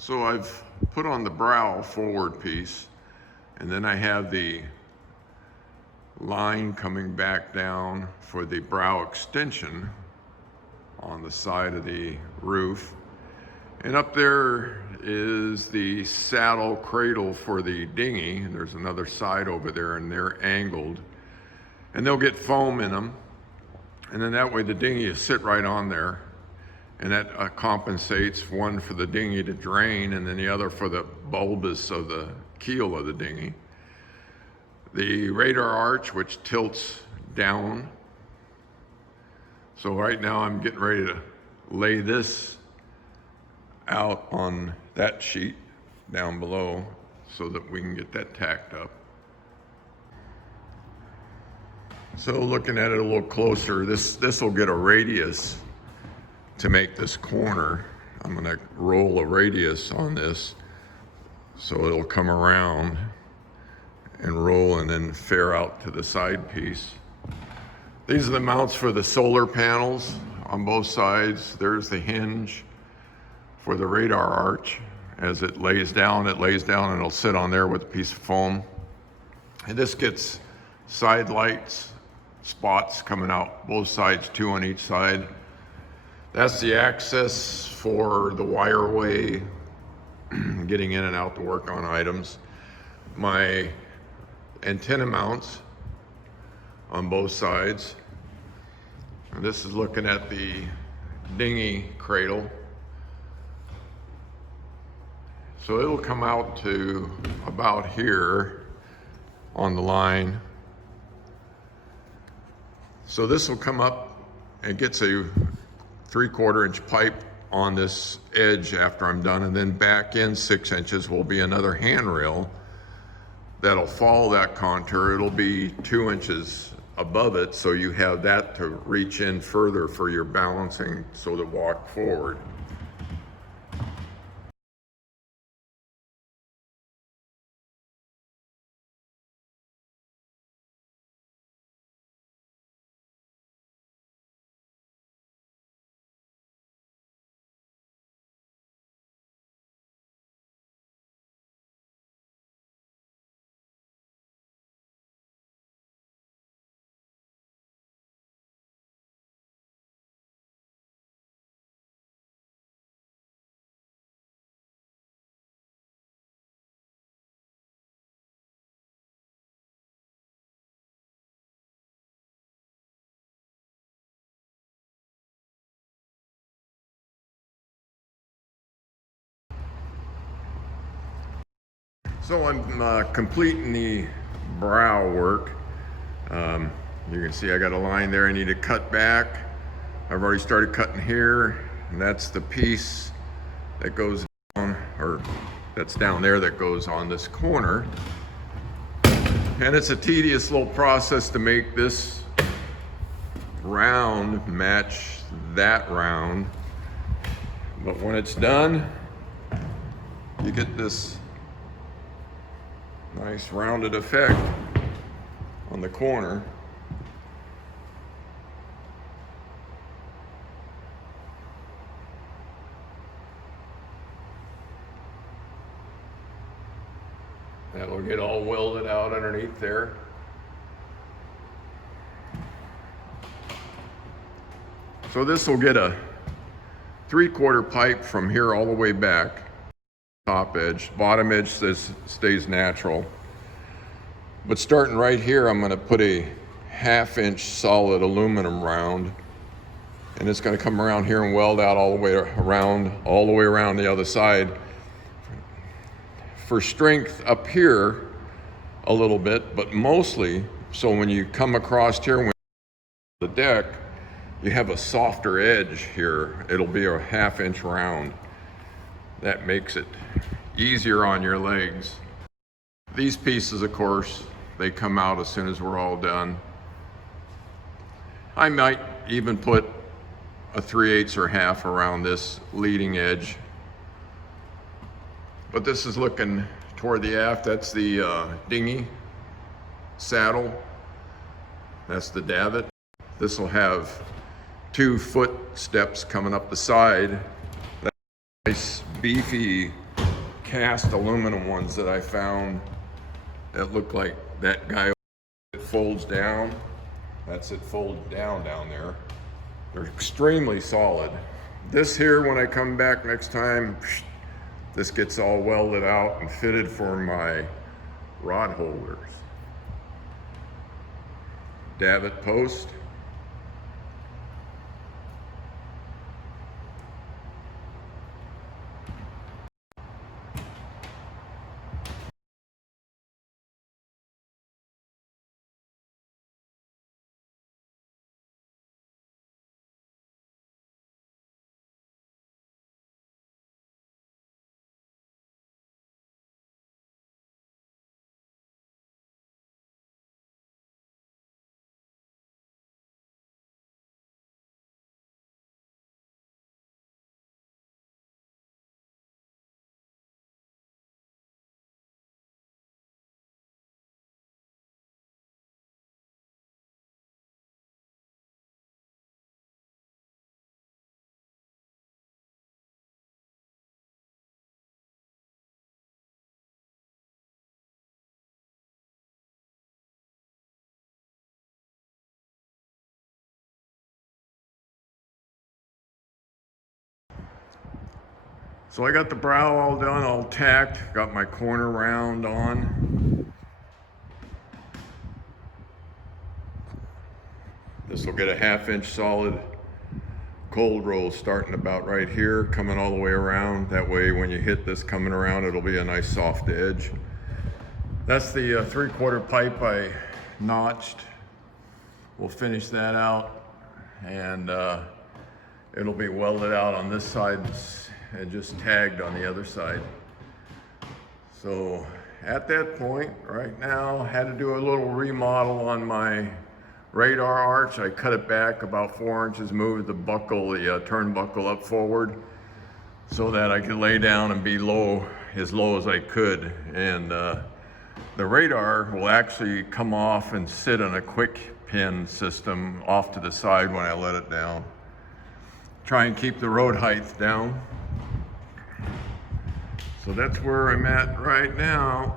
So I've put on the brow forward piece, and then I have the line coming back down for the brow extension on the side of the roof. And up there is the saddle cradle for the dinghy. And there's another side over there, and they're angled. And they'll get foam in them. And then that way the dinghy will sit right on there. And that compensates, one for the dinghy to drain, and then the other for the bulbous of the keel of the dinghy. The radar arch, which tilts down. So right now I'm getting ready to lay this out on that sheet down below so that we can get that tacked up. So looking at it a little closer, this will get a radius to make this corner. I'm gonna roll a radius on this so it'll come around and roll and then fare out to the side piece. These are the mounts for the solar panels on both sides. There's the hinge for the radar arch. As it lays down and it'll sit on there with a piece of foam. And this gets side lights, spots coming out both sides, 2 on each side. That's the access for the wireway, getting in and out to work on items. My antenna mounts on both sides. And this is looking at the dinghy cradle. So it'll come out to about here on the line. So this will come up and gets a 3/4 inch pipe on this edge after I'm done, and then back in 6 inches will be another handrail that'll follow that contour. It'll be 2 inches above it, so you have that to reach in further for your balancing, so to walk forward. So I'm completing the brow work. You can see I got a line there I need to cut back. I've already started cutting here, and that's the piece that goes down, or that's down there that goes on this corner. And it's a tedious little process to make this round match that round. But when it's done, you get this nice rounded effect on the corner. That'll get all welded out underneath there. So this will get a 3/4 pipe from here all the way back. Top edge, bottom edge stays natural. But starting right here, I'm gonna put a 1/2 inch solid aluminum round, and it's gonna come around here and weld out all the way around the other side. For strength up here a little bit, but mostly so when you come across here with the deck, you have a softer edge here. It'll be a 1/2 inch round. That makes it easier on your legs. These pieces, of course, they come out as soon as we're all done. I might even put a 3/8 or 1/2 around this leading edge. But this is looking toward the aft. That's the dinghy saddle. That's the davit. This will have 2 foot steps coming up the side. Nice beefy cast aluminum ones that I found that look like that guy. It folds down. That's it folded down there. They're extremely solid. This here, when I come back next time, this gets all welded out and fitted for my rod holders. Davit post. So I got the brow all done, all tacked, got my corner round on. This will get a 1/2 inch solid cold roll starting about right here, coming all the way around. That way when you hit this coming around, it'll be a nice soft edge. That's the 3/4 pipe I notched. We'll finish that out, and it'll be welded out on this side and just tagged on the other side. So at that point, right now, had to do a little remodel on my radar arch. I cut it back about 4 inches, moved the buckle, the turnbuckle up forward so that I could lay down and be low as I could. And the radar will actually come off and sit on a quick pin system off to the side when I let it down. Try and keep the road height down. So that's where I'm at right now.